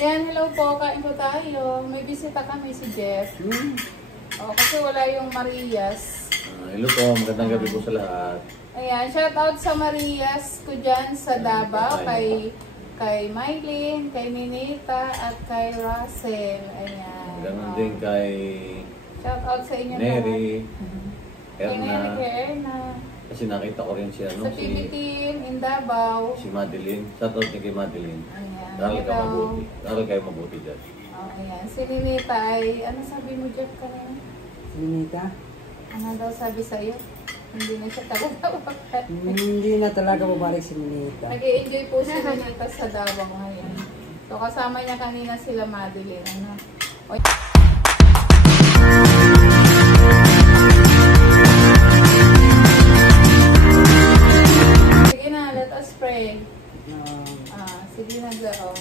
Ayan, hello po. Kain po tayo. May bisita kami si Jeff. Oh, kasi wala yung Marias. Hello po, magandang gabi po sa lahat. Ayan, shout out sa Marias ko dyan sa Davao. Kay Mylene, kay Minita, at kay Russell. Ayan. Ganon din kay shout out sa inyo Neri, kay Neri, kay Erna. Kasi nakita ko rin siya, sa PB Team in Davao. Si Madeline. Shout out din kay Madeline. Ayan. Daral ka mabuti. Daral kayo mabuti dyan. Oh, ayan. Si Minita ay, ano sabi mo Jeff kanina? Si Minita? Ano daw sabi sa'yo? Hindi na siya talaga. Hindi na talaga babalik si Minita. Nag-i-enjoy po si Minita sa Davao ngayon. So kasama niya kanina sila Madeline. Ano? Sige na, let us pray. Sige na daw.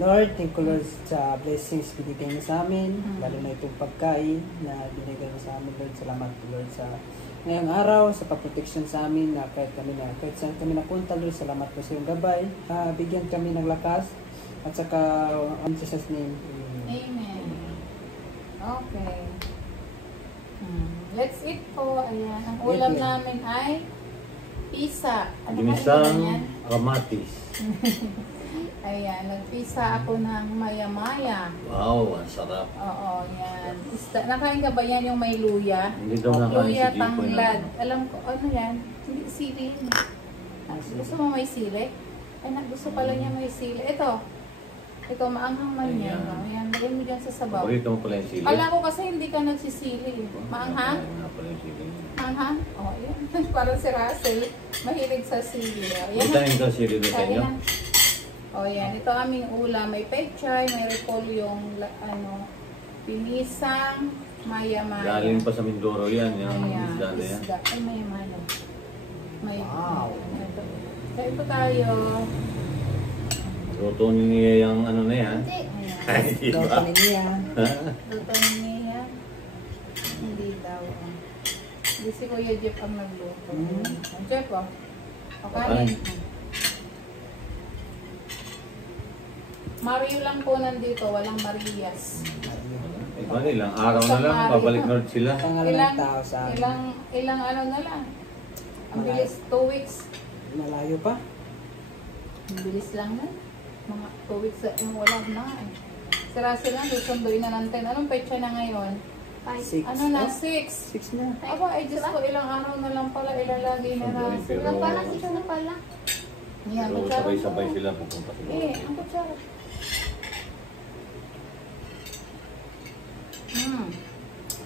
Lord, thank you Lord sa blessings binigay mo sa amin, lalo na itong pagkain na binigay mo sa amin, Lord. Salamat Lord sa ngayong araw, sa pag-protection sa amin na kahit saan kami napunta, Lord. Salamat po sa iyong gabay. Bigyan kami ng lakas at saka in Jesus' name. Amen. Okay. Let's eat po. Ayan. Ang ulam namin ay pizza. Ano Ginisang kamatis. Ayan, nagpisa ako ng maya-maya. Wow, ang sarap. Oo, yan. Nakain ka ba yan yung may luya? Hindi daw nakain si Luya, Jipoy tanglad. na. Alam ko, ano yan? Hindi, sili yun. Gusto mo may sili? Ay, gusto pala niya may sili. Ito, maanghang man yan. Ayan, lagay mo dyan sa sabaw. Paborito mo pala yung sili? Kala ko kasi hindi ka nagsisili. Maanghang? Maanghang? Oo, yan. Parang si Russell, mahilig sa sili. Itanin ka sili doon sa inyo? O yan, ito aming ulam. May pechay, may repolyo, pinisang, maya-maya. Galing pa sa Mindoro yan, yung isda na yan. Ay, maya-maya. Wow! Kaya ito tayo. Luto niya yung ano na yan. Ayan. Luto ni Nia. Luto niya. Hindi daw. Hindi si Kuya Jeff ang nagluto. Jeff, o. Pakanin. Mario lang po nandito, walang Marias. Iba nilang araw na lang, babalik north sila. Ilang tao sa amin. Ilang ano na lang. Ang bilis, 2 weeks. Malayo pa? Ang bilis lang na. Mga 2 weeks, wala na eh. Si Russell lang, susunduin na ng 10. Anong pecha na ngayon? 6. Ano na? 6. 6 na. Aba, ay Diyos ko, ilang araw na lang pala ilalagay na Russell. Pero Parang 6 na pala. Yan, pero kutsara sabay-sabay mo. sila pupunta sa Ang kutsara.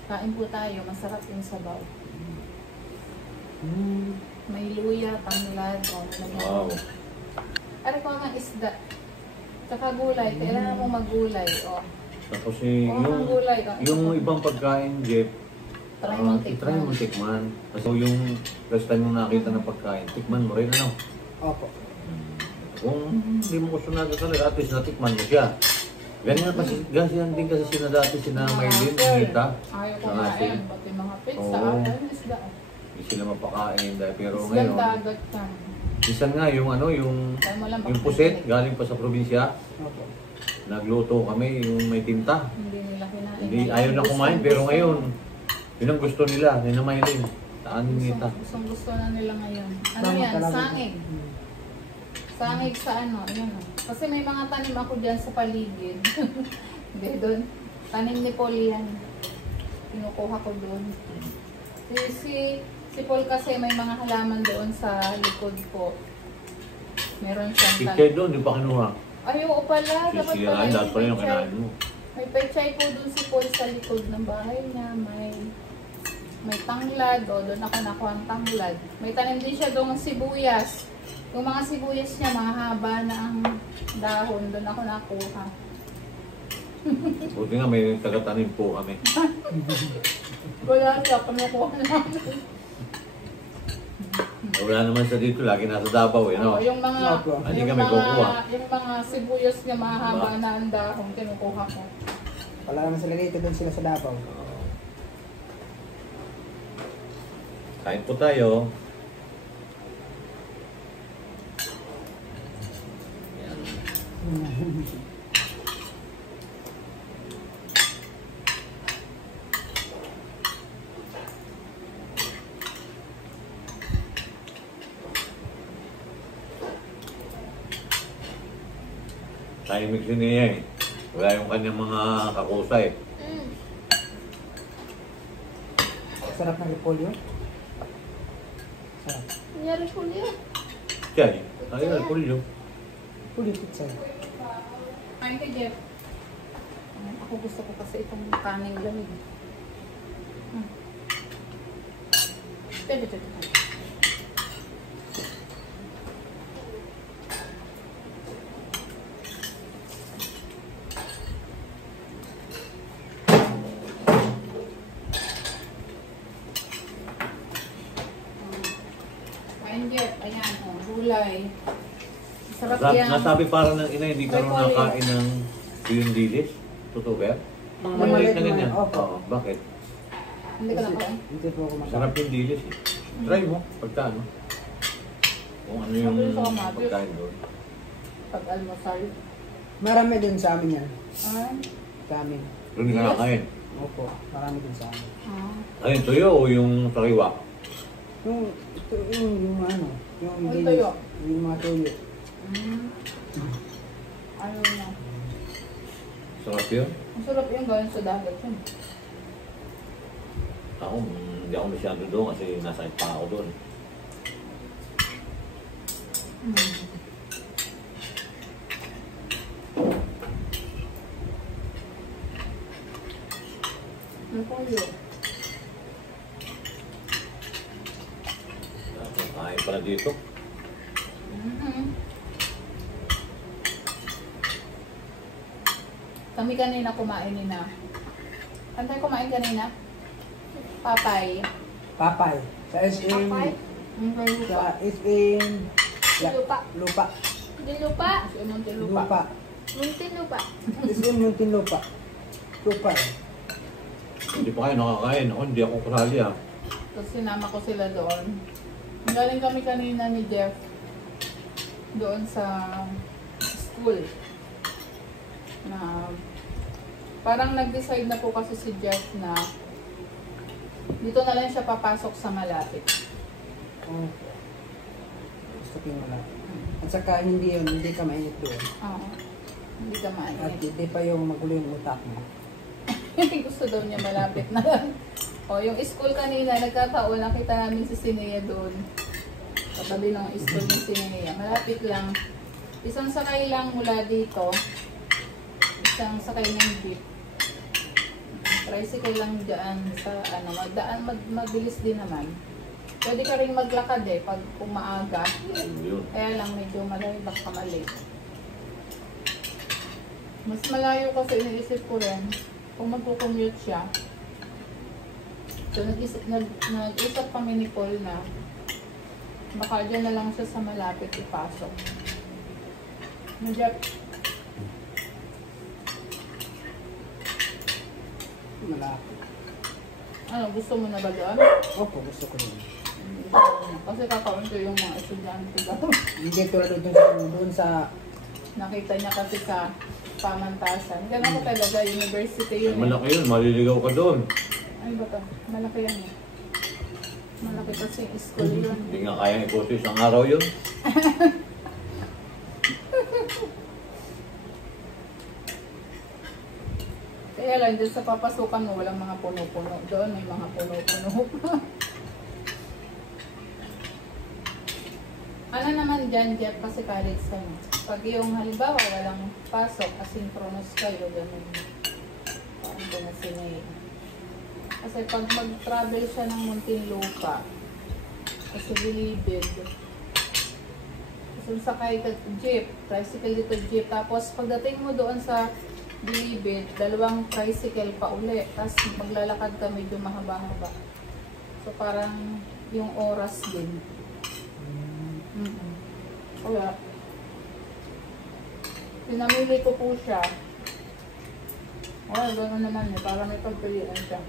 Kain po tayo. Masarap yung sabaw. May luya, tanglad. Wow. Ano ko nga isda. Tsaka gulay. Kailangan mo maggulay. Tapos Ang gulay. yung ibang pagkain, Jeff, Try mo try mo tikman. Kasi yung first time mo nakita ng pagkain, tikman mo rin, ano? Opo. Kung hindi mo gusto na talaga, at least natikman mo siya. Ganyan kasi, ganyan din kasi sila dati, sina Maylin, Nita. Ayaw ko kain. Pati mga pizza. Oo. Ayaw isda. Hindi sila mapakain dahil, pero Islang ngayon, dagat ka. minsan nga yung ano, yung puset, galing pa sa probinsya, Opo. nagluto kami, yung may tinta. Hindi nila kinain. Hindi, ayaw na kumain, pero ngayon, yun ang gusto nila, yun ang Maylin. Saan Nita? Gusto na nila ngayon. Ano Tama yan? talaga. Sangig. Sangig sa ano, ayan o. Kasi may mga tanim ako dyan sa paligid. Hindi doon. Tanim ni Paul yan. Kinukuha ko doon. Si Paul kasi may mga halaman doon sa likod ko. Meron siyang Picture doon, di pa kinuha. Ayaw pala. Dapat pala Sisirain, dapat pala yung pechay. kinain mo. May pechay po doon si Paul sa likod ng bahay niya. May tanglad. O, doon ako nakuha ang tanglad. May tanim din siya doon ng sibuyas. Yung mga sibuyas niya, mahaba na ang dahon. Doon ako nakuha. Buti nga may taga-tanim po kami. Wala siya, kinukuha namin. Wala naman sa dito, lagi nasa Davao eh, no? Yung mga, Hindi kami kukuha. yung mga sibuyas niya, mahaba na ang dahon. Kinukuha ko. Wala naman sila dito, doon sila sa Davao. Kain po tayo. Yan. Tahimik si Nia eh. Wala yung kanyang mga kakusay. Sarap ng repolyo. Sarap. Nangyari po niya. Siya eh. Ayun, pulyo. Repolyo pizza. Kain ka, Jeff. Ako gusto ko kasi itong kaning lamig. Pwede. Kain, Jeff. Ayan, gulay. Sarap yan. Nasabi parang ng ina, hindi ka rin nakain ng yung dilis. Totoo ba? Mga Maliit na maliit ganyan. na, opo. Oo, bakit? Hindi ka nakain? Hindi po ako Sarap yung dilis eh. Try mo, pagka ano. Kung ano yung Sabi ko, Mabel. pagkain doon. Pag-almusal. Marami din sa amin yan. Ay. Sa amin. Doon hindi ka nakain. Opo, marami din sa amin. Ayun, tuyo o yung sariwa? Yung ano, yung Yung dilis, tuyo. yung mga tuyo. Ano na? Sarap yun. Ang sarap yung gawin sa dagat yun. Ako, hindi ako masyado doon kasi nasa pa ako doon. Ano po yun? Kain pala dito. Kami kanina kumain ni na. Ano tayo kumain kanina? Papay. Papay. Sa SM. Papay? Sa SM. Lupa. Lupa. Di lupa. Kasi anong lupa? Lupa. Muntin lupa. SM Muntinlupa. Lupa. Hindi pa kayo nakakain. Ako, hindi ako kasali ah. Tapos sinama ko sila doon. Galing kami kanina ni Jeff doon sa school. Na parang nag-decide na po kasi si Jeff na dito na lang siya papasok sa malapit. Oh. Gusto ko yung wala. At saka hindi ka mainit doon. Oo. Hindi ka At mainit. hindi pa yung magulo yung utak mo. Gusto daw niya malapit na lang. O, yung school kanina, nagkataon, nakita namin si Sinea doon. Katabi ng school ni Sinea. Malapit lang. Isang sakay lang mula dito. Isang sakay ng jeep. Tricycle lang dyan sa ano, mabilis din naman. Pwede ka rin maglakad eh pag umaaga. Yun. Kaya lang medyo malayo baka mali. Mas malayo kasi iniisip ko rin kung magko-commute siya. So nag-isip kami ni Paul na baka dyan na lang siya sa malapit ipasok. Medyo Malapit. ano, gusto mo na ba doon? Opo, gusto ko rin. Kasi kakaunti yung mga estudyante daw. Hindi tulad doon sa Nakita niya kasi sa pamantasan. Ganun ko talaga, university yun. Malaki yun, maliligaw ka doon. Ay ba to? Malaki yan eh. Malaki kasi yung school yun. Hindi nga kayang iposto isang araw yun. Kaya lang, dyan sa papasukan mo, walang mga puno-puno. Doon may mga puno-puno. Ano naman dyan, Jeff, kasi college ka no? Pag yung halimbawa, walang pasok, asynchronous kayo, ganun. Parang pinasinay. Kasi pag mag-travel siya ng Muntinlupa, kasi Bilibid, kasi sakay ka jeep, tricycle dito jeep, tapos pagdating mo doon sa Bilibid, dalawang tricycle pa uli, tapos maglalakad ka medyo mahaba-haba. So parang yung oras din. Kaya, pinamili ko po siya. Wala, gano'n naman eh, para may pagpilian siya.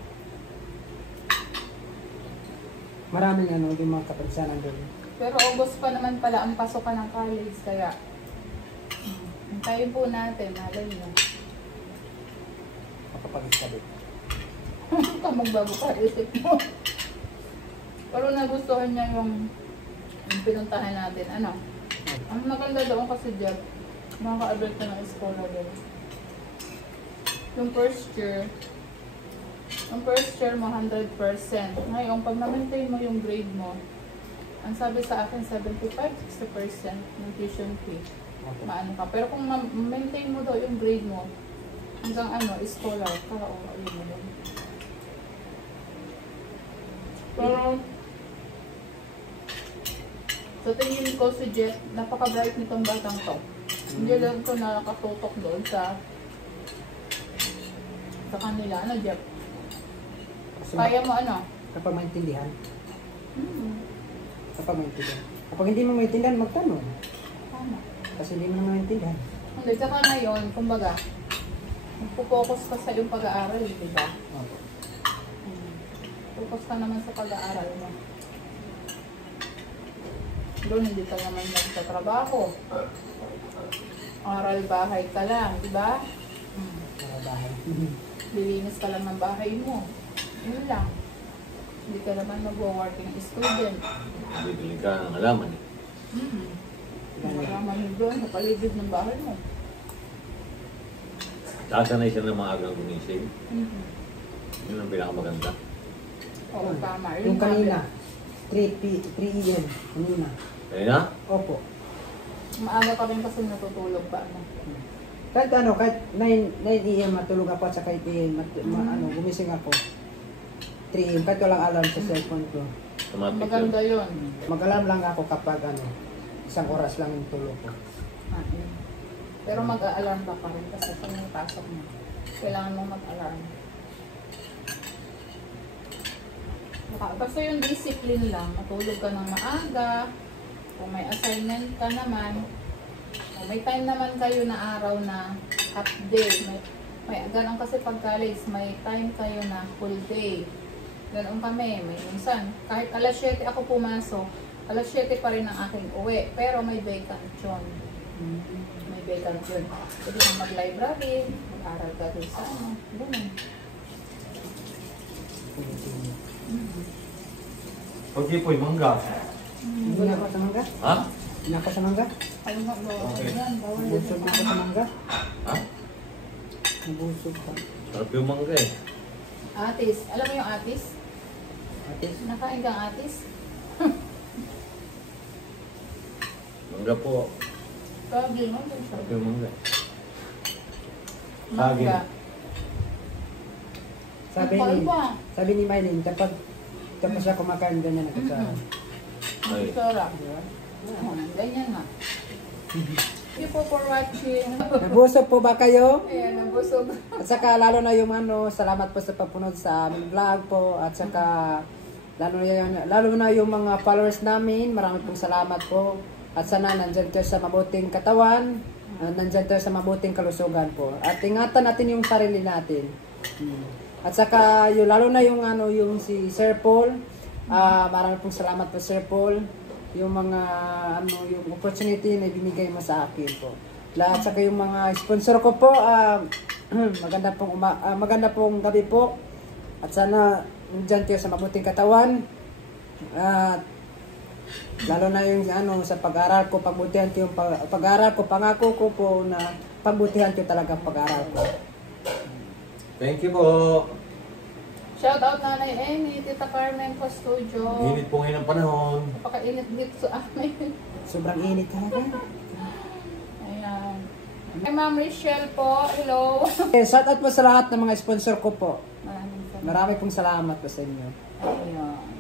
maraming yung mga kapansanan doon. Pero August pa naman pala ang pasokan ng college, kaya Hintayin po natin, malay nyo. Makapag-study. Ikaw magbabuka isip mo. Pero nagustuhan niya yung pinuntahan natin. Ano? Ang maganda doon kasi Jeff, makaka-adult ka ng eskwela din. Yung first year mo 100%. Ngayon, pag na-maintain mo yung grade mo, ang sabi sa akin 75-60% ng tuition fee. Maano ka. Pero kung ma-maintain mo daw yung grade mo, hanggang scholar ka, o ayun mo doon. Pero, sa tingin ko si Jet, napaka-bright nitong batang to. Hindi lang ito nakatutok doon sa kanila. Ano, Jeff? Kaya mo Kapag maintindihan. Hmm. Kapag maintindihan. Kapag hindi mo maintindihan, magtanong. Tama. Kasi hindi mo naman maintindihan. Hindi, saka ngayon, kumbaga, magpo-focus ka sa iyong pag-aaral, di ba? Opo. Focus ka naman sa pag-aaral mo. Doon, hindi ka naman nagtatrabaho. Aral bahay ka lang, di ba? Para bahay. Lilinis ka lang ng bahay mo. Yun lang. Hindi ka naman mag-working student. Bibili ka ng alaman eh. Malaman mo doon sa paligid ng bahay mo. Sasanay siya ng maagang gumising. Yun ang pinakamaganda. Oo, tama. Yung kanina, 3 AM. Kanina. Kaya na? Opo. Maaga pa rin kasi natutulog pa. Kahit 9 AM matulog ako at saka 8 AM, gumising ako. 3 AM, kahit walang alarm sa cellphone ko. Automatic yun. Maganda yun. Mag-alarm lang ako kapag isang oras lang yung tulog ko. Pero mag-a-alarm ka pa rin kasi kung may pasok mo. Kailangan mong mag-alarm. Basta yung discipline lang, matulog ka ng maaga, kung may assignment ka naman, kung may time naman kayo na araw na half day, may ganun kasi pag college, may time kayo na full day. Ganun kami, may minsan, kahit alas 7 ako pumasok, alas 7 pa rin ang aking uwi, pero may vacant yun. May vacant yun. Pwede kang mag-library, mag-aral ka din sa ganun. Pag-ipoy, mangga. Hindi na ako sa mangga? Ha? Hindi na ako sa mangga? Ayun nga, bawal Okay. yan, bawal yan. Nabusog na ako sa mangga? Ha? Nabusog ka. Sarap yung mangga eh. Atis, alam mo yung atis? Ate, Nakain kang atis? Mangga po. Sabi mo, Sarap yung mangga. mangga. sabi ni Mylene, kapag siya kumakain ganyan ako sa... Ay. Sarap. Ganyan nga. Thank you po for watching. Nabusog po ba kayo? Ayan, nabusog. At saka lalo na yung salamat po sa papunod sa aming vlog po. At saka lalo na yung mga followers namin. Marami pong salamat po. At sana nandyan tayo sa mabuting katawan. Nandyan tayo sa mabuting kalusugan po. At ingatan natin yung sarili natin. At saka lalo na yung si Sir Paul. Marami pong salamat po Sir Paul. Yung mga yung opportunity na binigay mo sa akin po. At saka yung mga sponsor ko po, maganda pong gabi po. At sana nandiyan kayo sa mabuting katawan. At lalo na yung sa pag-aaral ko, pagbutihan ko yung pag-aaral ko, pangako ko po na pagbutihan ko talaga pag-aaral ko. Thank you po. Shout out Nanay Amy, Tita Carmen Custodio. Init po ngayon ang panahon. Napaka-init dito sa amin. Sobrang init talaga. Ayan. Kay Ma'am Richelle po, hello. Shout out po sa lahat ng mga sponsor ko po. Maraming salamat. Marami pong salamat po sa inyo. Ayan.